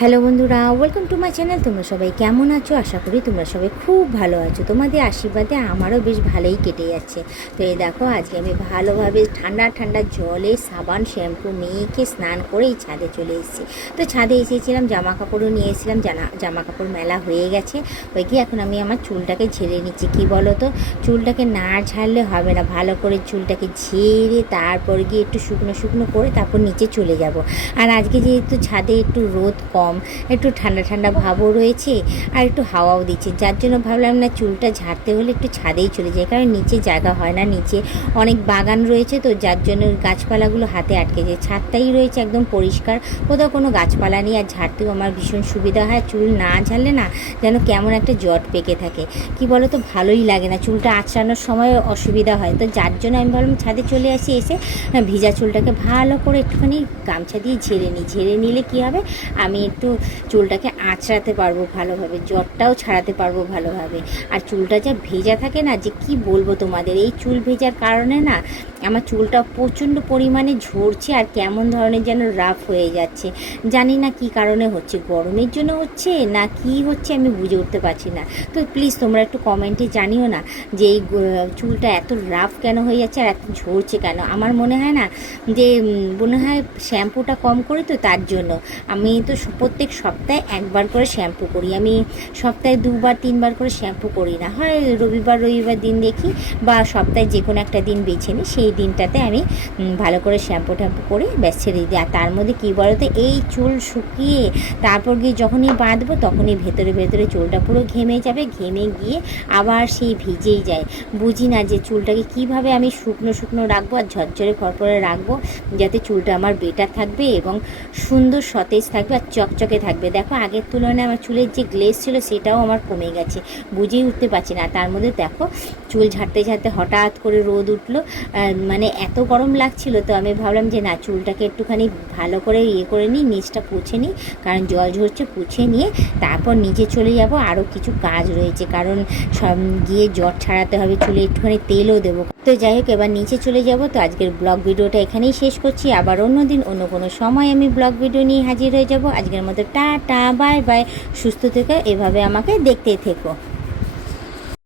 Hello বন্ধুরা, welcome to my channel. তোমরা সবাই কেমন আছো? আশা করি তোমরা সবাই খুব ভালো আছো। তোমাদের আশীর্বাদে আমারও বেশ ভালোই কেটে যাচ্ছে। তো এই দেখো, আজকে আমি ভালোভাবে ঠান্ডা ঠান্ডা জলে সাবান শ্যাম্পু মেখে স্নান করে এই ছাদে চলে এসেছি। তো ছাদে এসেছিলাম, জামা কাপড়ও নিয়ে এসেছিলাম, জামা কাপড় মেলা হয়ে গেছে। ওই গিয়ে এখন আমি আমার চুলটাকে ঝেড়ে নিচ্ছি। কি বলো তো, চুলটাকে না ঝাড়লে হবে না, ভালো করে চুলটাকে ঝেড়ে তারপর গিয়ে একটু শুকনো শুকনো করে তারপর নিচে চলে যাব। আর আজকে যেহেতু ছাদে একটু রোদ কম, একটু ঠান্ডা ঠান্ডা ভাবও রয়েছে আর একটু হাওয়াও দিচ্ছে, যার জন্য ভাবলাম না চুলটা ঝাড়তে হলে একটু ছাদেই চলে যায়, কারণ নিচে জায়গা হয় না, নিচে অনেক বাগান রয়েছে, তো যার জন্য গাছপালাগুলো হাতে আটকে যায়। ছাদটাই রয়েছে একদম পরিষ্কার, কোথাও কোনো গাছপালা নেই, আর ঝাড়তেও আমার ভীষণ সুবিধা হয়। চুল না ঝাড়লে না যেন কেমন একটা জট পেকে থাকে, কি বলো তো, ভালোই লাগে না, চুলটা আঁচড়ানোর সময় অসুবিধা হয়। তো যার জন্য আমি ভাবলাম ছাদে চলে আসি, এসে ভিজা চুলটাকে ভালো করে একটুখানি গামছা দিয়ে ঝেড়ে নিই। ঝেড়ে নিলে কী হবে, আমি একটু চুলটাকে আঁচড়াতে পারবো ভালোভাবে, জটটাও ছাড়াতে পারবো ভালোভাবে। আর চুলটা যা ভেজা থাকে না, যে কি বলবো তোমাদের, এই চুল ভেজার কারণে না আমার চুলটা প্রচণ্ড পরিমাণে ঝরছে আর কেমন ধরনের যেন রাফ হয়ে যাচ্ছে। জানি না কি কারণে হচ্ছে, গরমের জন্য হচ্ছে না কি হচ্ছে আমি বুঝে উঠতে পারছি না। তো প্লিজ তোমরা একটু কমেন্টে জানিও না যে এই চুলটা এত রাফ কেন হয়ে যাচ্ছে আর এত ঝরছে কেন। আমার মনে হয় না যে শ্যাম্পুটা কম করে, তো তার জন্য আমি তো প্রত্যেক সপ্তাহে একবার করে শ্যাম্পু করি। আমি সপ্তাহে 2-3 বার করে শ্যাম্পু করি না, হয় রবিবার দিন দেখি বা সপ্তাহে যে কোনো একটা দিন বেছে নিই, সেই দিনটাতে আমি ভালো করে শ্যাম্পু করে ব্যাস ছেড়ে দিই। আর তার মধ্যে কী বলো তো, এই চুল শুকিয়ে তারপর গিয়ে যখনই বাঁধবো তখনই ভেতরে ভেতরে চুলটা পুরো ঘেমে যাবে, ঘেমে গিয়ে আবার সেই ভিজেই যায়। বুঝি না যে চুলটাকে কিভাবে আমি শুকনো শুকনো রাখবো আর ঝরঝরে খরপরে রাখবো, যাতে চুলটা আমার বেটার থাকবে এবং সুন্দর সতেজ থাকবে আর চকচকে থাকবে। দেখো, আগের তুলনায় আমার চুলের যে গ্লেজ ছিল সেটাও আমার কমে গেছে, বুঝেই উঠতে পারছি না। তার মধ্যে দেখো, চুল ঝাড়তে ঝাড়তে হঠাৎ করে রোদ উঠলো, মানে এত গরম লাগছিল, তো আমি ভাবলাম যে না, চুলটাকে একটুখানি ভালো করে করে নিই, নিচটা পুছে নিই, কারণ জল ঝরছে, পুছে নিয়ে তারপর নিচে চলে যাব। আরও কিছু কাজ রয়েছে, কারণ সব গিয়ে জট ছাড়াতে হবে, চুলে একটুখানি তেলও দেবো। তো যাই হোক, এবার নিচে চলে যাব। তো আজকের ব্লগ ভিডিওটা এখানেই শেষ করছি, আবার অন্য দিন অন্য কোনো সময় আমি ব্লগ ভিডিও নিয়ে হাজির হয়ে যাব। আজকের মতো টাটা, বাই বাই, সুস্থ থেকো, এভাবে আমাকে দেখতেই থেকো।